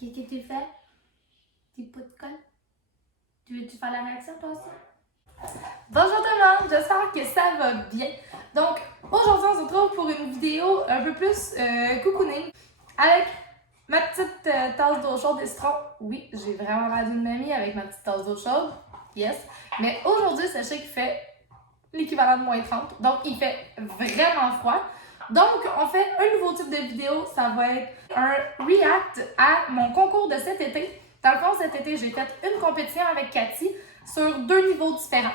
Qu'est-ce que tu fais? Tes pots de colle? Tu veux-tu faire la réaction toi aussi? Bonjour tout le monde, j'espère que ça va bien. Donc aujourd'hui on se retrouve pour une vidéo un peu plus cocooning avec ma petite tasse d'eau chaude et citron. Oui, j'ai vraiment l'air d'une mamie avec ma petite tasse d'eau chaude. Yes. Mais aujourd'hui, sachez qu'il fait l'équivalent de moins 30. Donc il fait vraiment froid. Donc on fait un nouveau type de vidéo. Ça va être un react à mon concours de cet été. Dans le fond, cet été, j'ai fait une compétition avec Cathy sur 2 niveaux différents.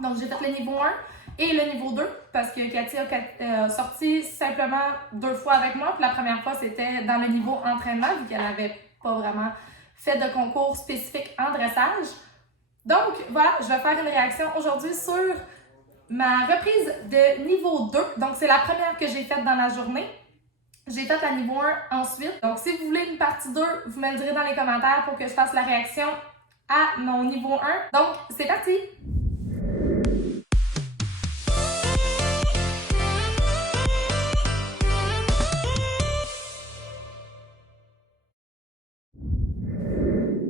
Donc j'ai fait le niveau 1 et le niveau 2 parce que Cathy a sorti simplement 2 fois avec moi. Puis la première fois, c'était dans le niveau entraînement vu qu'elle n'avait pas vraiment fait de concours spécifique en dressage. Donc voilà, je vais faire une réaction aujourd'hui sur ma reprise de niveau 2. Donc c'est la première que j'ai faite dans la journée. J'ai fait la niveau 1 ensuite. Donc si vous voulez une partie 2, vous me le direz dans les commentaires pour que je fasse la réaction à mon niveau 1. Donc c'est parti!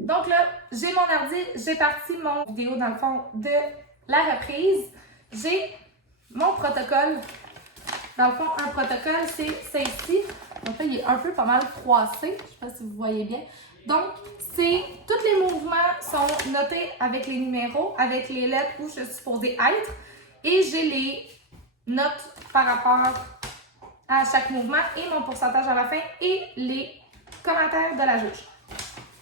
Donc là, j'ai mon ordi, j'ai parti mon vidéo dans le fond de la reprise. J'ai mon protocole. Dans le fond, un protocole, c'est ici. Donc là, il est un peu pas mal froissé. Je ne sais pas si vous voyez bien. Donc, tous les mouvements sont notés avec les numéros, avec les lettres où je suis supposée être. Et j'ai les notes par rapport à chaque mouvement et mon pourcentage à la fin et les commentaires de la juge.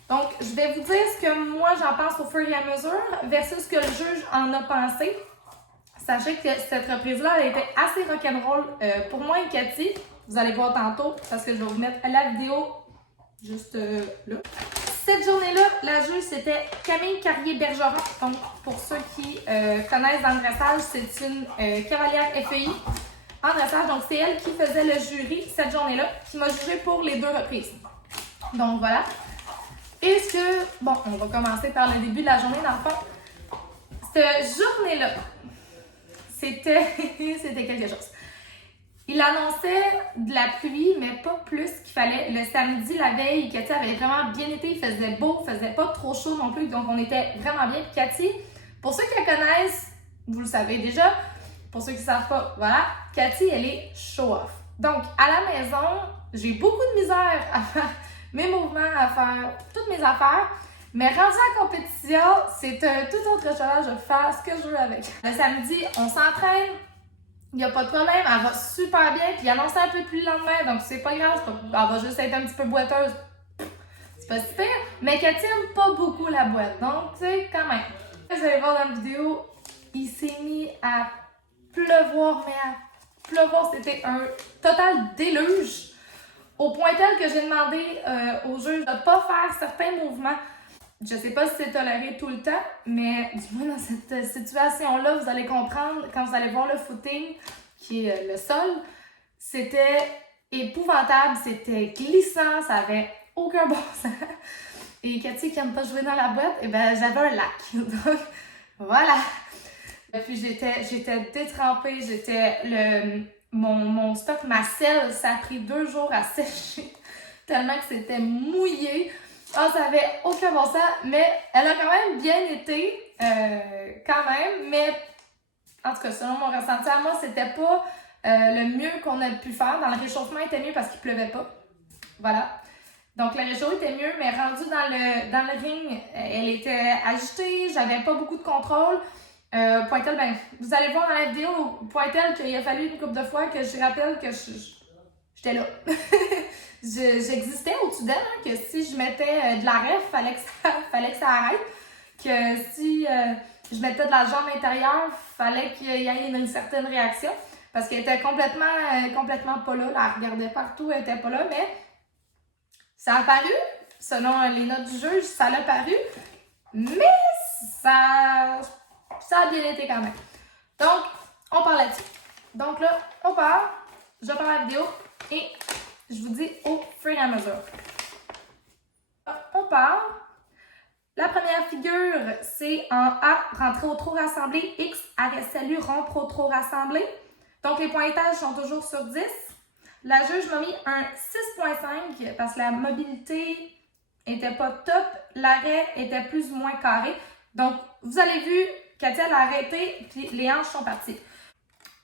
Donc, je vais vous dire ce que moi j'en pense au fur et à mesure versus ce que le juge en a pensé. Sachez que cette reprise-là, elle était assez rock'n'roll pour moi et Cathy. Vous allez voir tantôt parce que je vais vous mettre la vidéo juste là. Cette journée-là, la juge, c'était Camille Carrier-Bergeron. Donc, pour ceux qui connaissent dans le dressage, c'est une cavalière FEI en dressage. Donc, c'est elle qui faisait le jury cette journée-là, qui m'a jugé pour les 2 reprises. Donc, voilà. Bon, on va commencer par le début de la journée, dans le fond. Cette journée-là, c'était quelque chose. Il annonçait de la pluie, mais pas plus qu'il fallait. Le samedi, la veille, Cathy avait vraiment bien été. Il faisait beau, il faisait pas trop chaud non plus. Donc, on était vraiment bien. Puis Cathy, pour ceux qui la connaissent, vous le savez déjà. Pour ceux qui ne savent pas, voilà, Cathy, elle est show-off. Donc, à la maison, j'ai beaucoup de misère à faire mes mouvements, à faire toutes mes affaires. Mais rendu à la compétition, c'est un tout autre chose. Je fais ce que je veux avec. Le samedi, on s'entraîne. Il n'y a pas de problème. Elle va super bien. Puis il annonçait un peu de pluie le lendemain. Donc c'est pas grave. Elle va juste être un petit peu boiteuse. C'est pas super. Mais Cathy n'aime pas beaucoup la boîte. Donc, tu sais, quand même. Vous allez voir dans la vidéo, il s'est mis à pleuvoir. Mais à pleuvoir, c'était un total déluge. Au point tel que j'ai demandé au juge de ne pas faire certains mouvements. Je sais pas si c'est toléré tout le temps, mais du moins dans cette situation-là, vous allez comprendre quand vous allez voir le footing, qui est le sol, c'était épouvantable, c'était glissant, ça avait aucun bon sens. Et Cathy qui aime pas jouer dans la boîte, eh ben j'avais un lac. Donc voilà. Et puis j'étais détrempée, mon stock, ma selle, ça a pris 2 jours à sécher, tellement que c'était mouillé. Ah, ça avait aucun bon sens, mais elle a quand même bien été, quand même, mais en tout cas, selon mon ressenti à moi, c'était pas le mieux qu'on a pu faire. Dans le réchauffement, il était mieux parce qu'il pleuvait pas. Voilà. Donc, le réchaud était mieux, mais rendu dans le ring, elle était agitée, j'avais pas beaucoup de contrôle. Pointel, ben, vous allez voir dans la vidéo, Pointel, qu'il a fallu une couple de fois que je rappelle que j'étais là. J'existais au-dessus d'elle, hein, que si je mettais de la ref, fallait que ça arrête. Que si je mettais de la jambe intérieure, fallait qu'il y ait une certaine réaction. Parce qu'elle était complètement pas là. Elle regardait partout, elle était pas là. Mais ça a paru, selon les notes du juge, ça l'a paru. Mais ça a bien été quand même. Donc, on part là-dessus. Donc là, on part. Je prends la vidéo et je vous dis au fur et à mesure. On part. La première figure, c'est en A, rentrer au trou rassemblé, X, arrêt salut, rompre au trou rassemblé. Donc, les pointages sont toujours sur 10. La juge m'a mis un 6.5 parce que la mobilité n'était pas top. L'arrêt était plus ou moins carré. Donc, vous avez vu, Cathy, elle a arrêté, puis les hanches sont parties.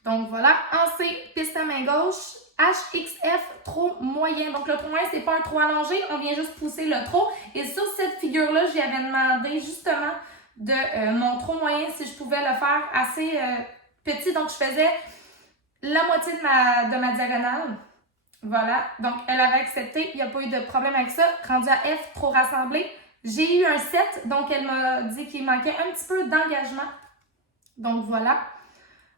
Donc, voilà. En C, piste à main gauche. HXF, trop moyen. Donc, le trop moyen, c'est pas un trop allongé. On vient juste pousser le trop. Et sur cette figure-là, j'y avais demandé justement de mon trop moyen si je pouvais le faire assez petit. Donc, je faisais la moitié de ma diagonale. Voilà. Donc, elle avait accepté. Il n'y a pas eu de problème avec ça. Rendu à F, trop rassemblé. J'ai eu un 7. Donc, elle m'a dit qu'il manquait un petit peu d'engagement. Donc, voilà.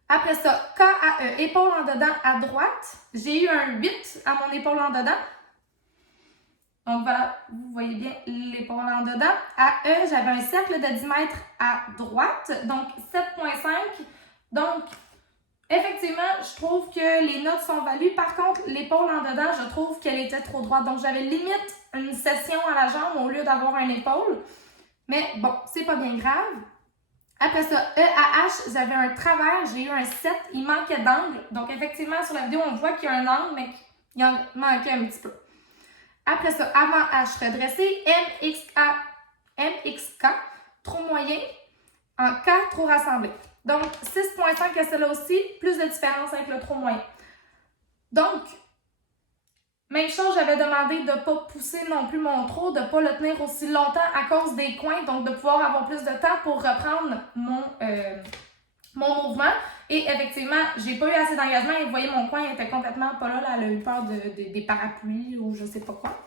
Après ça, K à E, épaule en dedans à droite. J'ai eu un 8 à mon épaule en dedans. Donc voilà, vous voyez bien l'épaule en dedans. À E, j'avais un cercle de 10 mètres à droite, donc 7,5. Donc, effectivement, je trouve que les notes sont values. Par contre, l'épaule en dedans, je trouve qu'elle était trop droite. Donc, j'avais limite une session à la jambe au lieu d'avoir un épaule. Mais bon, c'est pas bien grave. Après ça, E à H, j'avais un travers, j'ai eu un 7, il manquait d'angle. Donc, effectivement, sur la vidéo, on voit qu'il y a un angle, mais il en manquait un petit peu. Après ça, avant H, redressé, MXK, trop moyen, en K, trop rassemblé. Donc, 6,5 à celle-là aussi, plus de différence avec le trop moyen. Donc, même chose, j'avais demandé de ne pas pousser non plus mon trop, de ne pas le tenir aussi longtemps à cause des coins, donc de pouvoir avoir plus de temps pour reprendre mon mouvement. Et effectivement, j'ai pas eu assez d'engagement et vous voyez, mon coin était complètement pas là. Elle a eu peur des parapluies ou je sais pas quoi.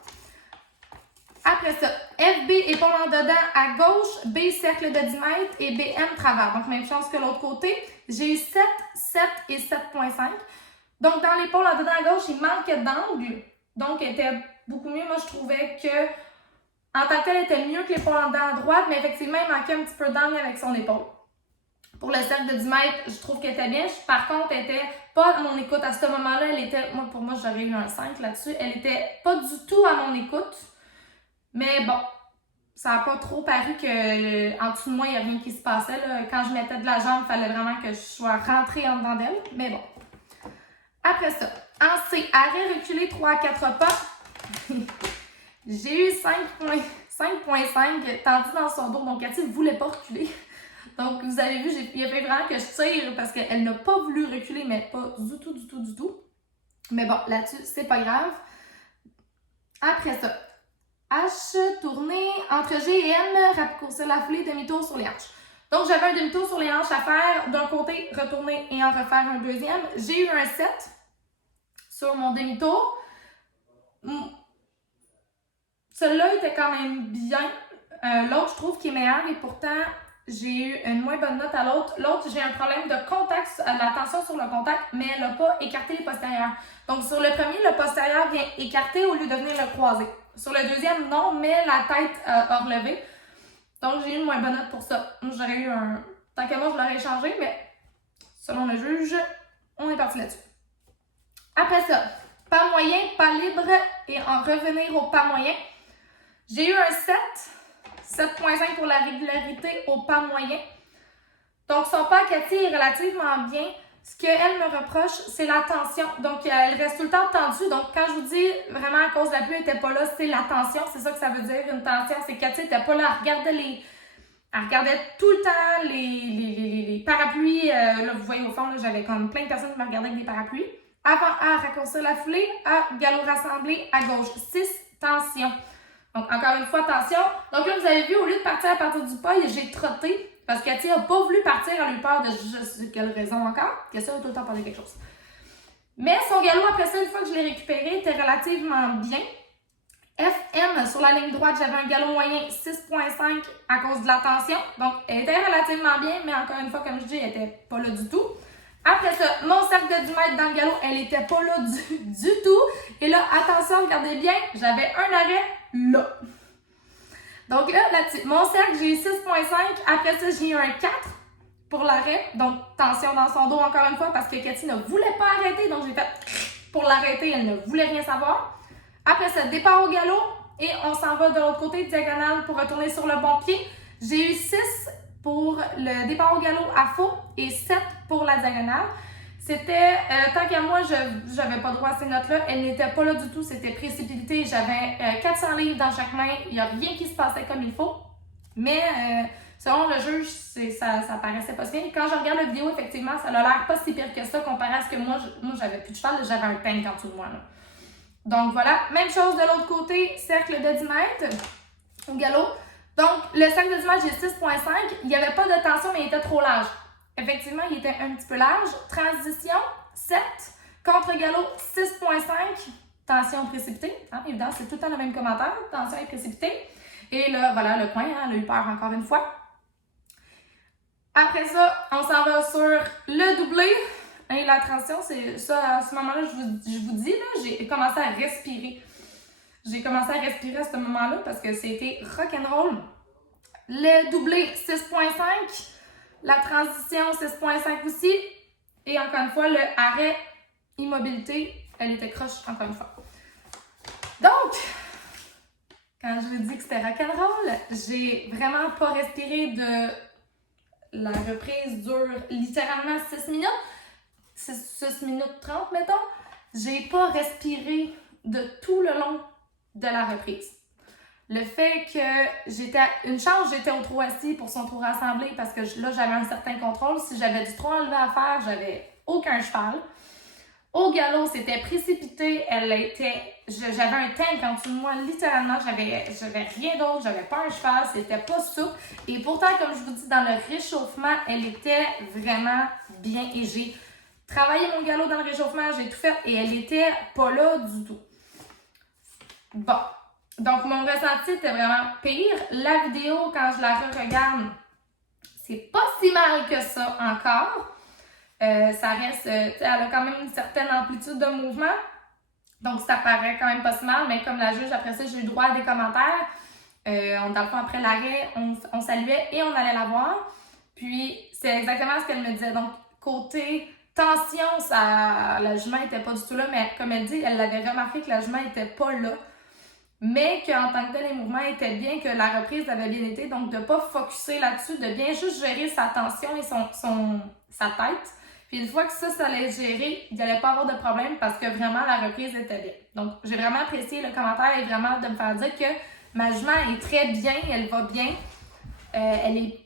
Après ça, FB, épaule en dedans à gauche, B, cercle de 10 mètres et BM, travers. Donc, même chose que l'autre côté. J'ai eu 7, 7 et 7,5. Donc, dans l'épaule en dedans à gauche, il manquait d'angle. Donc, elle était beaucoup mieux. Moi, je trouvais que, en tant que telle, elle était mieux que l'épaule en dedans à droite, mais effectivement, il manquait un petit peu d'angle avec son épaule. Pour le cercle de 10 mètres, je trouve qu'elle était bien. Par contre, elle était pas à mon écoute à ce moment-là. Elle était, pour moi, j'aurais eu un 5 là-dessus. Elle était pas du tout à mon écoute. Mais bon, ça n'a pas trop paru qu'en dessous de moi, il n'y a rien qui se passait. Là. Quand je mettais de la jambe, il fallait vraiment que je sois rentrée en dedans d'elle. Mais bon. Après ça, en C, arrêt reculé 3 à 4 pas. J'ai eu 5,5 tendu dans son dos. Donc, Cathy ne voulait pas reculer. Donc, vous avez vu, il a fait vraiment que je tire parce qu'elle n'a pas voulu reculer, mais pas du tout, du tout, du tout. Mais bon, là-dessus, c'est pas grave. Après ça, H, tourner entre G et M, raccourcir la foulée, demi-tour sur les hanches. Donc, j'avais un demi-tour sur les hanches à faire. D'un côté, retourner et en refaire un deuxième. J'ai eu un 7 sur mon demi-tour. Celui-là était quand même bien. L'autre, je trouve qu'il est meilleur et pourtant, j'ai eu une moins bonne note à l'autre. L'autre, j'ai un problème de contact, la tension sur le contact, mais elle n'a pas écarté les postérieurs. Donc, sur le premier, le postérieur vient écarter au lieu de venir le croiser. Sur le deuxième, non, mais la tête a relevé. Donc, j'ai eu une moins bonne note pour ça. J'aurais eu un... Tant que moi, je l'aurais échangé, mais selon le juge, on est parti là-dessus. Après ça, pas moyen, pas libre et en revenir au pas moyen. J'ai eu un 7, 7,5 pour la régularité au pas moyen. Donc, son pas, Cathy, est relativement bien. Ce qu'elle me reproche, c'est la tension. Donc, elle reste tout le temps tendue. Donc, quand je vous dis vraiment à cause de la pluie, elle n'était pas là, c'est la tension. C'est ça que ça veut dire, une tension. C'est que Cathy n'était pas là. Elle regardait tout le temps les parapluies. Là, vous voyez au fond, j'avais comme plein de personnes qui me regardaient avec des parapluies. Avant A, raccourcir la foulée. A, galop rassemblé à gauche. 6, tension. Donc, encore une fois, tension. Donc là, vous avez vu, au lieu de partir à partir du pas, j'ai trotté. Parce que Cathy n'a pas voulu partir, elle a eu peur de je sais quelle raison encore. Que ça va tout le temps parler de quelque chose. Mais son galop, après ça, une fois que je l'ai récupéré, était relativement bien. FM, sur la ligne droite, j'avais un galop moyen 6,5 à cause de la tension. Donc, elle était relativement bien, mais encore une fois, comme je dis, elle n'était pas là du tout. Après ça, mon cercle de 10 mètres dans le galop, elle n'était pas là du tout. Et là, attention, regardez bien, j'avais un arrêt là. Donc là-dessus, mon cercle, j'ai eu 6,5. Après ça, j'ai eu un 4 pour l'arrêt. Donc, tension dans son dos encore une fois parce que Cathy ne voulait pas arrêter. Donc, j'ai fait pour l'arrêter, elle ne voulait rien savoir. Après ça, départ au galop et on s'en va de l'autre côté, diagonale pour retourner sur le bon pied. J'ai eu 6 pour le départ au galop à faux et 7 pour la diagonale. C'était, tant qu'à moi, je n'avais pas droit à ces notes-là. Elles n'étaient pas là du tout, c'était précipité. J'avais 400 livres dans chaque main. Il n'y a rien qui se passait comme il faut. Mais selon le juge, ça paraissait pas si bien. Quand je regarde la vidéo, effectivement, ça a l'air pas si pire que ça comparé à ce que moi j'avais plus de cheval, j'avais un tank en dessous de moi. Là. Donc voilà, même chose de l'autre côté, cercle de 10 mètres au galop. Donc le cercle de 10 mètres, j'ai 6,5. Il n'y avait pas de tension, mais il était trop large. Effectivement, il était un petit peu large. Transition, 7. Contre-galop, 6,5. Tension précipitée. Hein, évidemment, c'est tout le temps le même commentaire. Tension et précipitée. Et là, voilà, le coin, hein, elle a eu peur encore une fois. Après ça, on s'en va sur le doublé. Et la transition, c'est ça, à ce moment-là, je vous dis, là, j'ai commencé à respirer. J'ai commencé à respirer à ce moment-là parce que c'était rock'n'roll. Le doublé, 6,5. La transition, 6,5 aussi. Et encore une fois, le arrêt, immobilité, elle était croche encore une fois. Donc, quand je vous dis que c'était rock'n'roll, j'ai vraiment pas respiré de... La reprise dure littéralement 6 minutes. 6 minutes 30, mettons. J'ai pas respiré de tout le long de la reprise. Le fait que une chance, j'étais au trot assis pour son trot rassemblé parce que là, j'avais un certain contrôle. Si j'avais du trot enlevé à faire, j'avais aucun cheval. Au galop, c'était précipité. J'avais un tank en dessous de moi, littéralement. J'avais rien d'autre. J'avais pas un cheval. C'était pas souple. Et pourtant, comme je vous dis, dans le réchauffement, elle était vraiment bien. Et j'ai travaillé mon galop dans le réchauffement. J'ai tout fait et elle était pas là du tout. Bon. Donc, mon ressenti était vraiment pire. La vidéo, quand je la re-regarde, c'est pas si mal que ça encore. Ça reste, elle a quand même une certaine amplitude de mouvement. Donc, ça paraît quand même pas si mal. Mais comme la juge, après ça, j'ai eu droit à des commentaires. Dans le fond, après l'arrêt, on saluait et on allait la voir. Puis, c'est exactement ce qu'elle me disait. Donc, côté tension, la jument n'était pas du tout là. Mais comme elle dit, elle avait remarqué que la jument n'était pas là. Mais qu'en tant que tel, les mouvements étaient bien, que la reprise avait bien été. Donc, de ne pas focusser là-dessus, de bien juste gérer sa tension et sa tête. Puis une fois que ça allait gérer, il n'y allait pas avoir de problème parce que vraiment, la reprise était bien. Donc, j'ai vraiment apprécié le commentaire et vraiment de me faire dire que ma jument est très bien, elle va bien. Elle est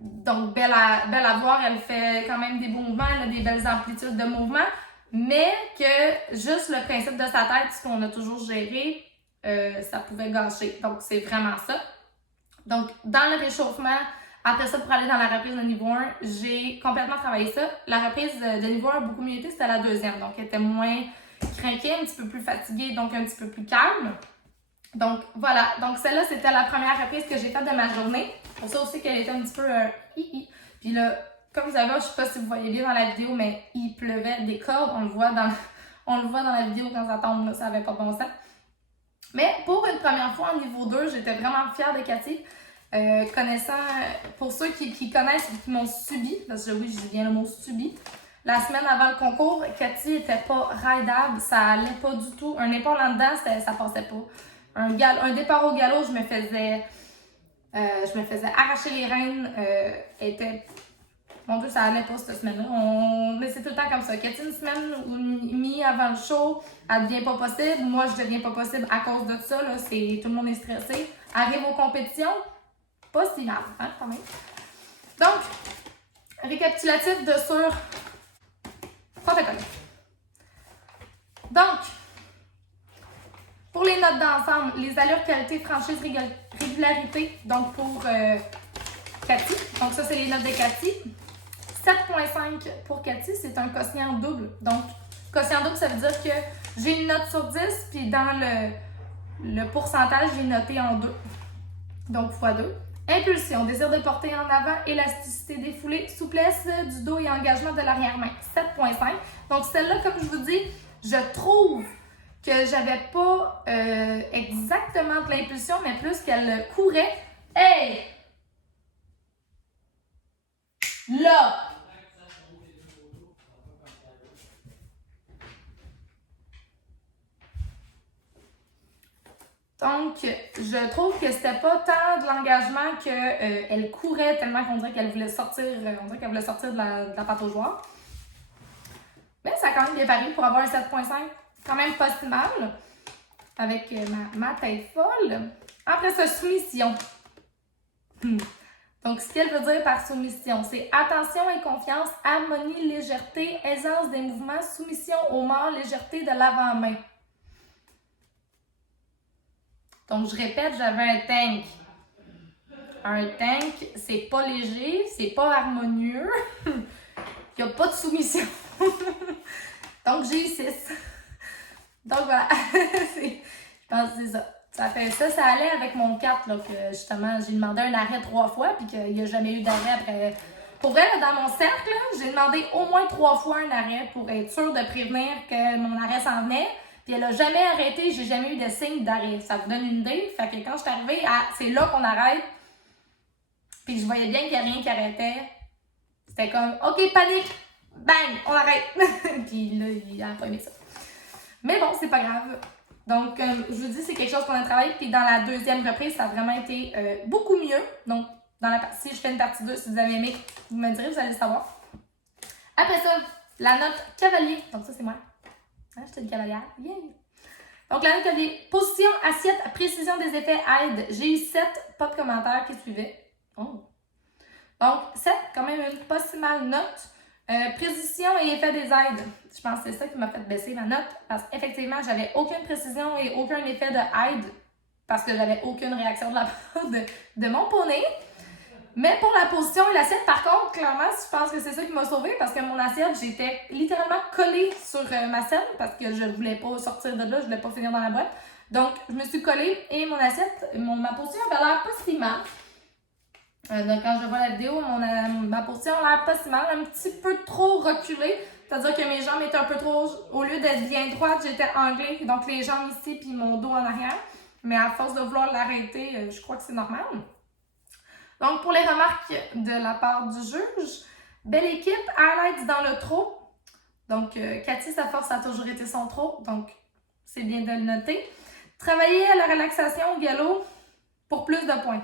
donc belle à voir, elle fait quand même des beaux mouvements, elle a des belles amplitudes de mouvement. Mais que juste le principe de sa tête, ce qu'on a toujours géré, ça pouvait gâcher. Donc, c'est vraiment ça. Donc, dans le réchauffement, après ça, pour aller dans la reprise de niveau 1, j'ai complètement travaillé ça. La reprise de niveau 1 a beaucoup mieux été, c'était la deuxième. Donc, elle était moins crinquée, un petit peu plus fatiguée, donc un petit peu plus calme. Donc, voilà. Donc, celle-là, c'était la première reprise que j'ai faite de ma journée. Pour ça aussi qu'elle était un petit peu Puis là, comme vous avez vu, je sais pas si vous voyez bien dans la vidéo, mais il pleuvait des cordes. On le voit dans la vidéo quand ça tombe, là, ça avait pas de bon sens. Mais pour une première fois en niveau 2, j'étais vraiment fière de Cathy. Connaissant, pour ceux qui connaissent et qui m'ont subi, parce que oui, je dis bien le mot subi, la semaine avant le concours, Cathy était pas rideable, ça allait pas du tout. Un épaule en dedans, ça passait pas. Un départ au galop, je me faisais arracher les rênes. Mon Dieu, ça allait pas cette semaine-là. Mais c'est tout le temps comme ça. Cathy, une semaine ou demie avant le show, elle devient pas possible. Moi, je deviens pas possible à cause de ça. Là, tout le monde est stressé. Arrive aux compétitions, pas si mal, hein, quand même. Donc, récapitulatif de sur protocole. Donc, pour les notes d'ensemble, les allures, qualité, franchise, régularité, donc pour Cathy. Donc, ça, c'est les notes de Cathy. 7,5 pour Cathy, c'est un quotient double. Donc, quotient double, ça veut dire que j'ai une note sur 10, puis dans le pourcentage, j'ai noté en 2. Donc, x2. Impulsion, désir de porter en avant, élasticité des foulées, souplesse du dos et engagement de l'arrière-main. 7,5. Donc, celle-là, comme je vous dis, je trouve que j'avais pas exactement de l'impulsion, mais plus qu'elle courait. Hey! Là! Donc, je trouve que c'était pas tant de l'engagement qu'elle courait tellement qu'on dirait qu'elle voulait sortir, de la pâte aux joueurs. a quand même bien paru pour avoir un 7.5. Quand même pas si mal. Avec ma tête folle. Après ça, soumission. Donc, ce qu'elle veut dire par soumission, c'est attention et confiance, harmonie, légèreté, aisance des mouvements, soumission au mort, légèreté de l'avant-main. Donc, je répète, j'avais un tank. Un tank, c'est pas léger, c'est pas harmonieux. Il n'y a pas de soumission. Donc, j'ai 6. Donc, voilà. Je pense que c'est ça. Ça fait ça, ça allait avec mon 4, là, que justement, j'ai demandé un arrêt 3 fois, puis qu'il n'y a jamais eu d'arrêt après. Pour vrai, là, dans mon cercle, j'ai demandé au moins 3 fois un arrêt pour être sûre de prévenir que mon arrêt s'en venait. Puis elle a jamais arrêté, j'ai jamais eu de signe d'arrêt. Ça vous donne une idée? Fait que quand je suis arrivée, c'est là qu'on arrête. Puis je voyais bien qu'il n'y a rien qui arrêtait. C'était comme, OK, panique! Bang! On arrête! Puis là, il a pas aimé ça. Mais bon, c'est pas grave. Donc, je vous dis, c'est quelque chose qu'on a travaillé. Puis dans la deuxième reprise, ça a vraiment été beaucoup mieux. Donc, si je fais une partie 2, si vous avez aimé, vous me direz, vous allez le savoir. Après ça, la note cavalier. Donc, ça, c'est moi. Hein, j'étais une cavalière. Yeah. Donc, la note cavalier. Position, assiette, précision des effets, aide. J'ai eu 7, pas de commentaires qui suivaient. Oh. Donc, 7, quand même une pas si mal note. Précision et effet des aides. Je pense que c'est ça qui m'a fait baisser ma note parce qu'effectivement, j'avais aucune précision et aucun effet de aide parce que j'avais aucune réaction de la part de mon poney. Mais pour la position et l'assiette, par contre, clairement, je pense que c'est ça qui m'a sauvée parce que mon assiette, j'étais littéralement collée sur ma selle parce que je voulais pas sortir de là, je voulais pas finir dans la boîte. Donc, je me suis collée et mon assiette, ma position avait l'air pas si mal. Donc, quand je vois la vidéo, ma position a l'air pas si mal, un petit peu trop reculée. C'est-à-dire que mes jambes étaient un peu trop... Au lieu d'être bien droite, j'étais anglée. Donc, les jambes ici puis mon dos en arrière. Mais à force de vouloir l'arrêter, je crois que c'est normal. Donc, pour les remarques de la part du juge, belle équipe, highlights dans le trop. Donc, Cathy, sa force a toujours été son trop. Donc, c'est bien de le noter. Travailler à la relaxation au galop pour plus de points.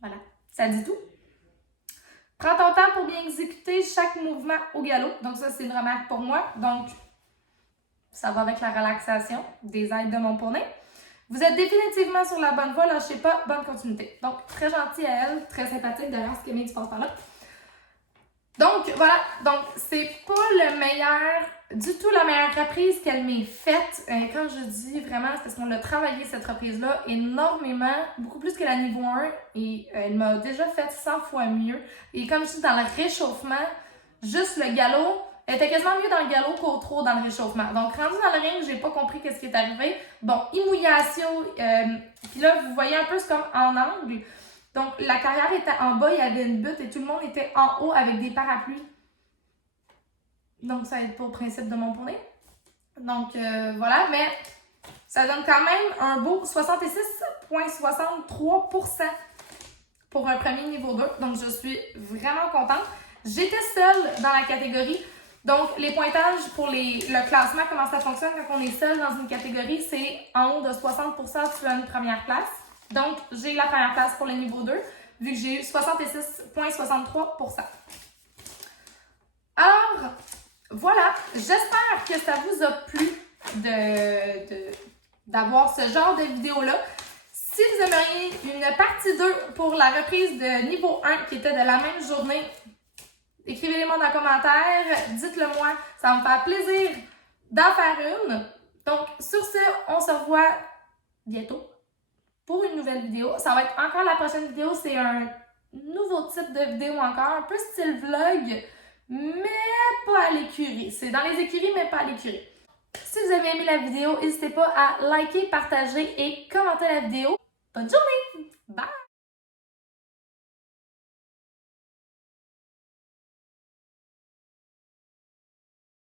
Voilà, ça dit tout. Prends ton temps pour bien exécuter chaque mouvement au galop. Donc ça, c'est une remarque pour moi. Donc, ça va avec la relaxation des aides de mon poney. Vous êtes définitivement sur la bonne voie, lâchez pas, bonne continuité. Donc, très gentil à elle, très sympathique d'ailleurs, ce qu'Emile se passe par là. Donc, voilà. Donc, c'est pas du tout la meilleure reprise qu'elle m'ait faite. Quand je dis vraiment, c'est parce qu'on a travaillé cette reprise-là énormément, beaucoup plus que la niveau 1. Et elle m'a déjà fait 100 fois mieux. Et comme je dis, dans le réchauffement, juste le galop, elle était quasiment mieux dans le galop qu'au trot dans le réchauffement. Donc, rendu dans le ring, j'ai pas compris qu'est-ce qui est arrivé. Bon, imouillation, puis là, vous voyez un peu, c'est comme en angle. Donc, la carrière était en bas, il y avait une butte et tout le monde était en haut avec des parapluies. Donc, ça aide pas au principe de mon poney. Donc, voilà, mais ça donne quand même un beau 66,63% pour un premier niveau 2. Donc, je suis vraiment contente. J'étais seule dans la catégorie. Donc, les pointages pour le classement, comment ça fonctionne quand on est seul dans une catégorie, c'est en haut de 60%, tu as une première place. Donc, j'ai la première place pour le niveau 2, vu que j'ai eu 66,63%. Alors, voilà, j'espère que ça vous a plu d'avoir ce genre de vidéo-là. Si vous aimeriez une partie 2 pour la reprise de niveau 1 qui était de la même journée, écrivez-les-moi dans les commentaires, dites-le moi, ça va me faire plaisir d'en faire une. Donc, sur ce, on se revoit bientôt pour une nouvelle vidéo. Ça va être encore la prochaine vidéo, c'est un nouveau type de vidéo encore, un peu style vlog, mais pas à l'écurie. C'est dans les écuries, mais pas à l'écurie. Si vous avez aimé la vidéo, n'hésitez pas à liker, partager et commenter la vidéo. Bonne journée!